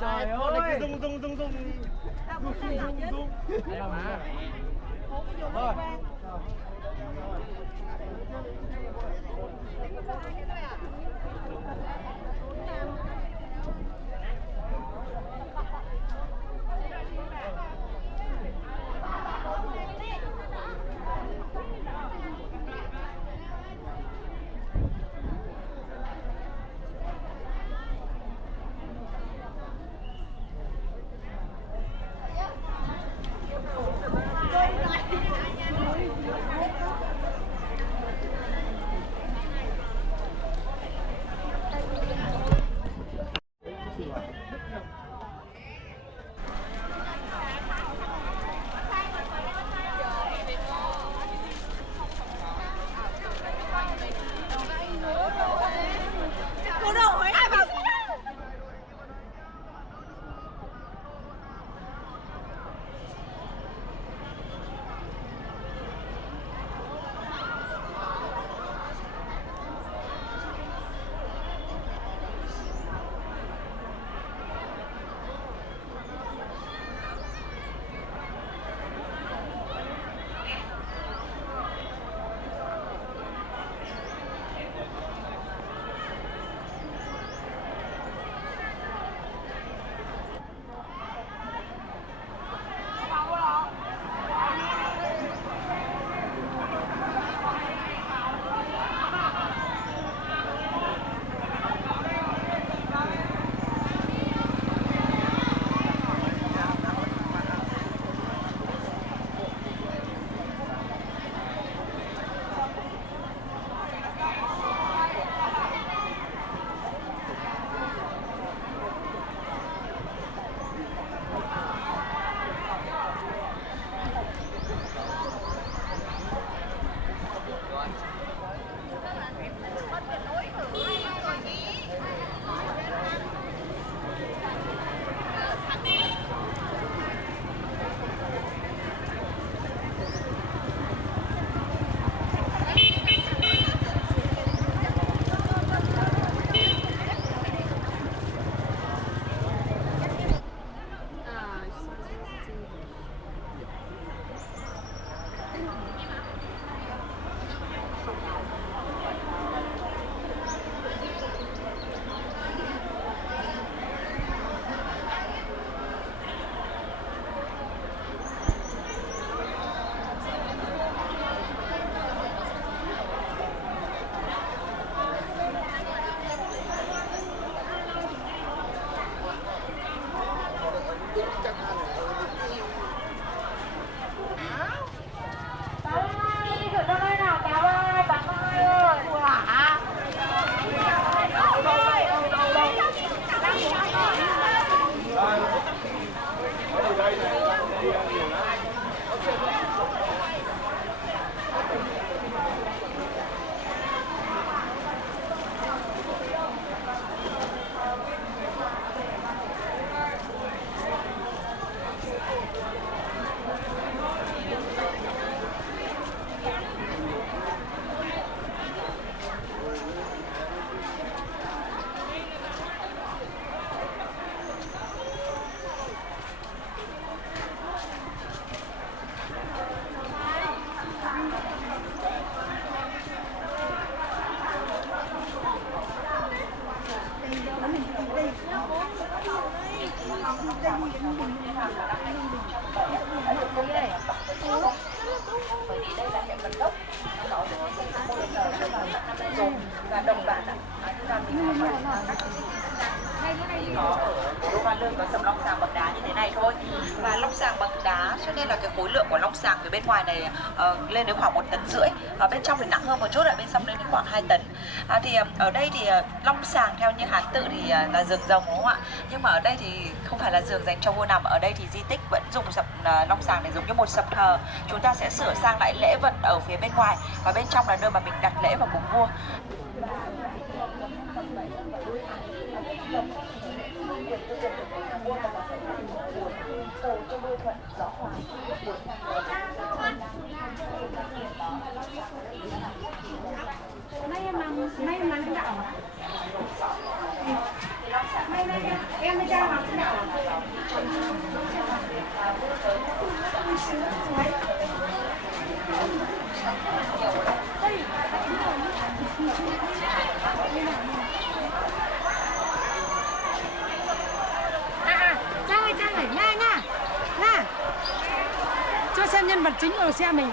Trời ơi, rung. Thôi. Và đồng bạn ạ. Có Đỗ Văn Lương và Sông Long Giang bậc đá như thế này thôi. thôi. Và long sàng bằng đá cho nên là cái khối lượng của long sàng phía bên ngoài này lên đến khoảng 1,5 tấn. Ở bên trong thì nặng hơn một chút, ở bên trong lên đến khoảng 2 tấn. Thì ở đây thì long sàng theo như Hán tự thì là giường rồng đúng không ạ? Nhưng mà ở đây thì không phải là giường dành cho vua nằm. Ở đây thì di tích vẫn dùng sập long sàng để giống như một sập thờ. Chúng ta sẽ sửa sang lại lễ vật ở phía bên ngoài và bên trong là nơi mà mình đặt lễ và cúng vua. May mắn lãnh đạo à? Em mới ra học lãnh đạo Trang ơi, nha cho xem nhân vật chính của xe mình.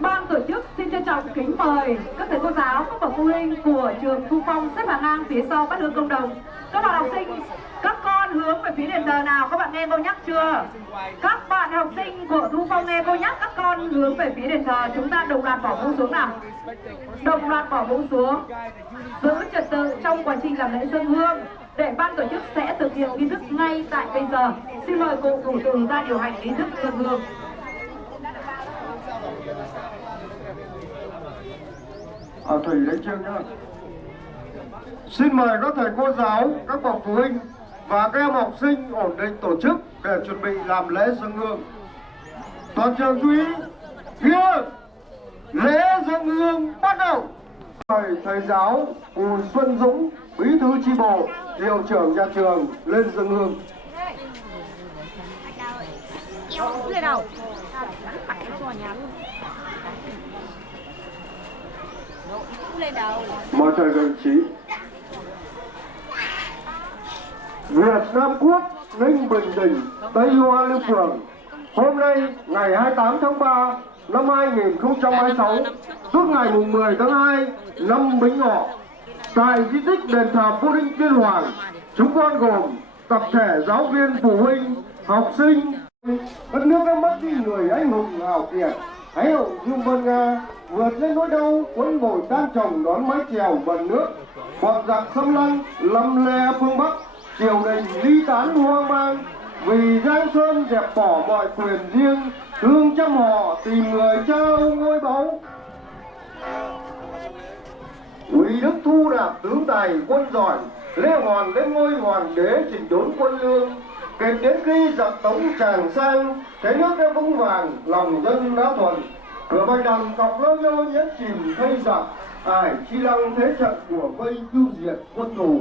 Ban tổ chức xin trân trọng kính mời các thầy cô giáo, các bậc phụ huynh của trường Thu Phong xếp hàng ngang phía sau bát hương công đồng. Các bạn học sinh, các con hướng về phía đền thờ nào, các bạn nghe cô nhắc chưa? Các bạn học sinh của Thu Phong nghe cô nhắc, các con hướng về phía đền thờ. Chúng ta đồng loạt bỏ mũ xuống nào. Đồng loạt bỏ mũ xuống. Giữ trật tự trong quá trình làm lễ dâng hương. Để ban tổ chức sẽ thực hiện nghi thức ngay tại bây giờ. Xin mời cụ thủ tướng ra điều hành nghi thức dâng hương. Thủy lấy chương nhá. Xin mời các thầy cô giáo, các bậc phụ huynh và các em học sinh ổn định tổ chức để chuẩn bị làm lễ dâng hương. Toàn trường chú ý, kia lễ dâng hương bắt đầu. Mời thầy giáo Bùi Xuân Dũng, bí thư chi bộ, hiệu trưởng nhà trường lên dâng hương. Lên đầu. Mời thầy đồng chí. Việt Nam Quốc, Ninh Bình Định, Tây Hoa Lưu Phường. Hôm nay ngày 28 tháng 3 năm 2026, tức ngày 10 tháng 2 năm Bính Ngọ, tại di tích đền thờ Vua Đinh Tiên Hoàng, chúng con gồm tập thể giáo viên, phụ huynh, học sinh. Đất nước đã mất đi người anh hùng hào kiệt, hãy hậu dung vân nga vượt lên nỗi đau, quân bồi tan chồng đón mái chèo bần nước, bọn giặc xâm lăng lầm le phương Bắc, triều đình ly tán hoang mang, vì Giang Sơn dẹp bỏ mọi quyền riêng, thương trăm họ tìm người trao ngôi báu. Quý Đức thu nạp tướng tài quân giỏi, Lê Hoàn lên ngôi hoàng đế chỉnh đốn quân lương. Kể đến khi giặc Tống tràn sang, cái nước đã vững vàng, lòng dân đã thuần. Cửa bạch đằng cọc lơ nhô nhấn chìm thay giặc, ải chi lăng thế trận của vây tiêu diệt quân thù.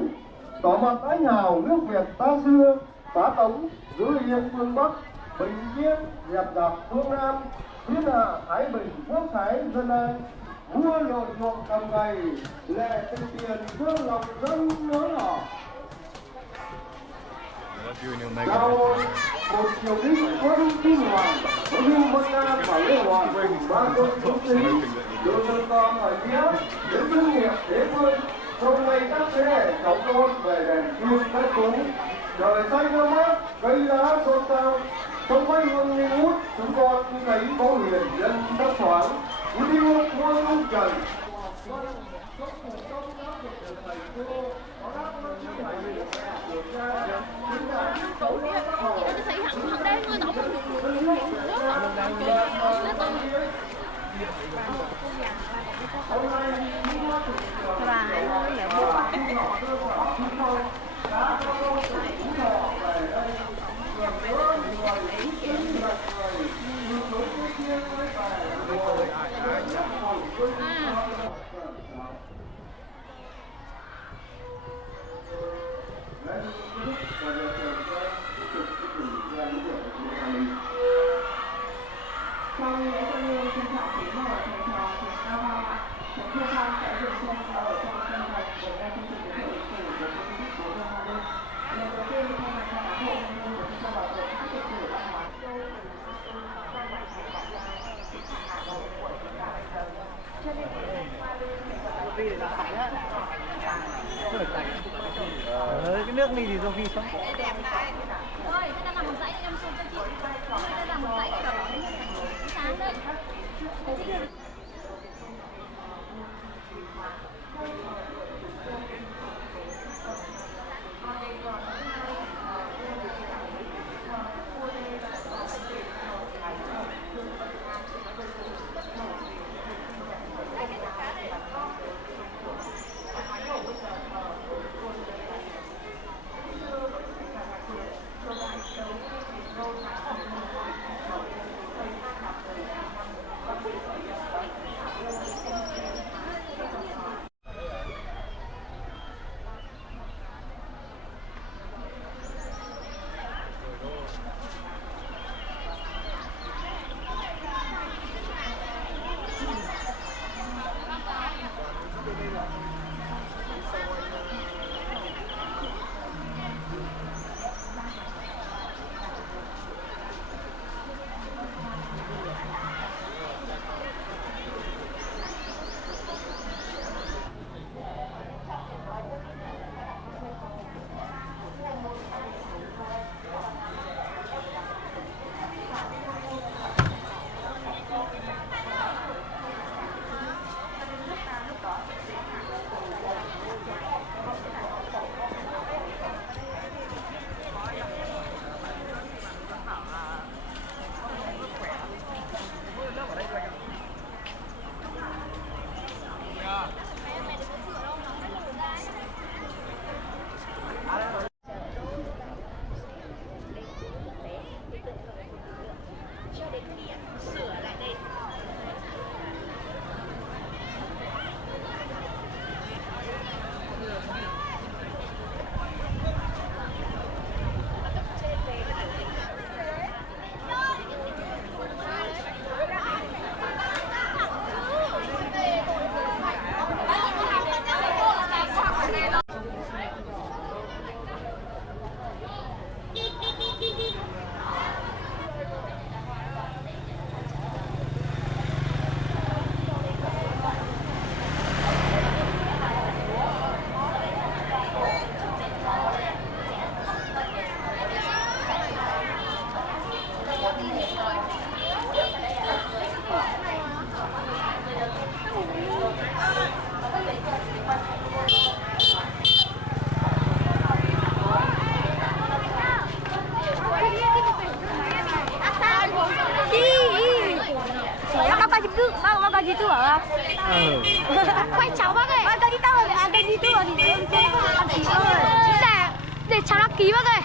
Tỏ mặt anh hào nước Việt ta xưa, phá Tống giữ yên phương Bắc, bình yên dẹp giặc phương Nam, thiên hạ thái bình quốc thái dân an. Vua lội ruộng cầm gầy, lệ từ tiền thương lòng dân nhớ nhỏ. Chào một triều đình quân Kim Hoàng, Lưu Vân Nga và Lê Hoàn cùng ba quân thống sĩ, đưa dân to khỏi phía đến thương nghiệp thế quân, hôm nay các thế hệ cháu con về đền thiêng đất cúng, trời xanh nước mát, cây lá xôn xao, trong quê hương nghi ngút, chúng con thấy có huyền nhân đất thoáng, quý yêu muôn hương trần. Trong lễ dân hương trân trọng kính mời thầy trò trường Cao Hoa Hạ, Trần Thu Phong sẽ dừng chân ở trong sân thật để nghe chương trình giới thiệu lịch sử của di tích Cố đô Hoa Lư. Lần đầu tiên thay mặt cho cán bộ nhân viên của Trung tâm bảo tồn các lịch sử văn hóa châu trong ngoại thành đặt ra Hà Nội của chúng ta bây giờ. Cho nên Hoa Lư cái nước này thì do khi sống. Đẹp này. Ôi, người ta làm một dãy em xung cho chị. Người ta làm một dãy đỏ đỏ đấy. Sáng đấy. Bác có gì tư hả? Quay cháu bác ơi. Bác có đi tư rồi, cái đi tư rồi thì đăng ký ơi. Để cháu đăng ký bác ơi.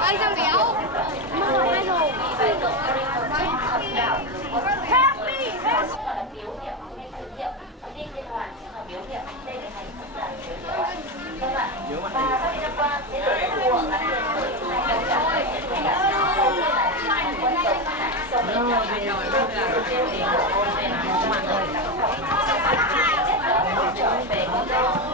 Ơi sao béo? Hãy subscribe cho kênh Ghiền Mì Gõ để không bỏ lỡ những video hấp dẫn.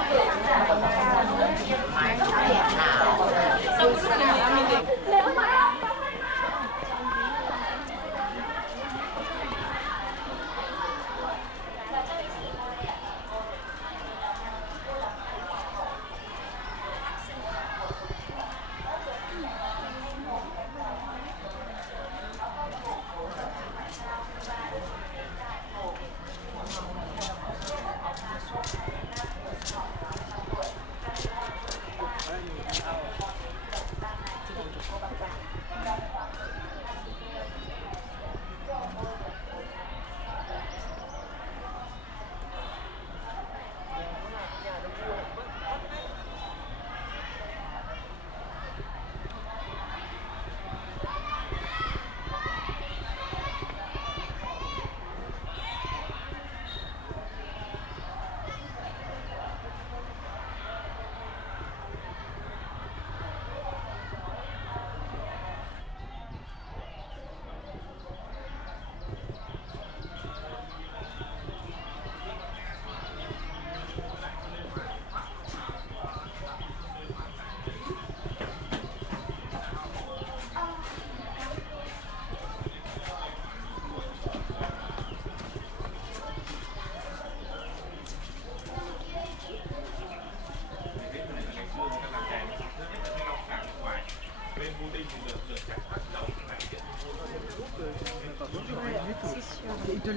đã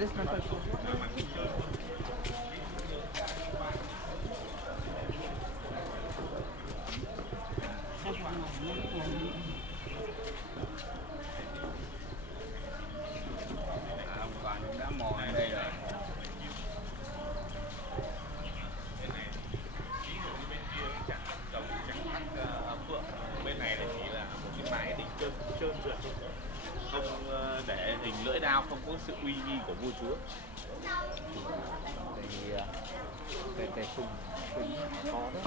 mò ở đây rồi. Bên này thì chỉ là một cái bãi đỉnh trơn trơn trượt, không để hình lưỡi dao, không có sự uy nghi của vua chúa. Cái khung có đó.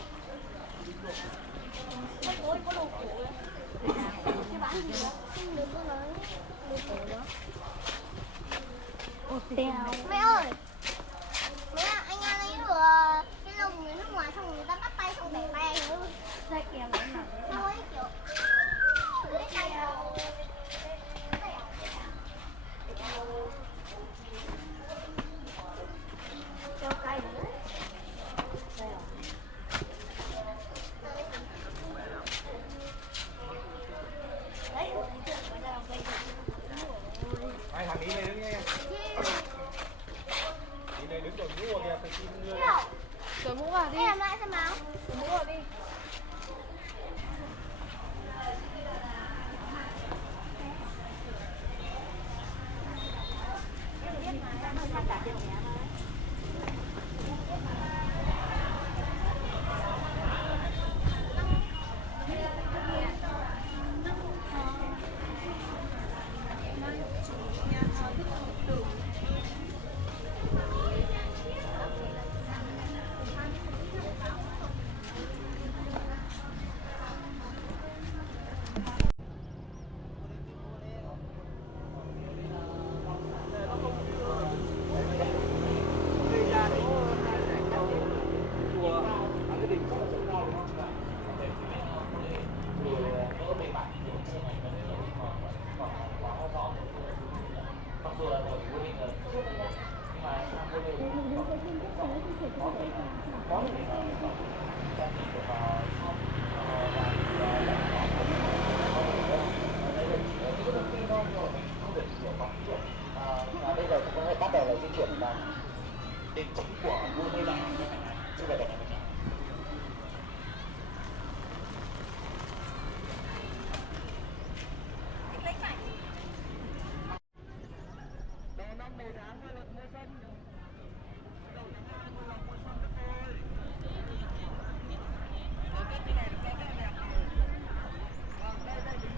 Mẹ ơi, mẹ anh ăn lấy được cái lồng người nước ngoài xong người ta bắt tay xong bẻ tay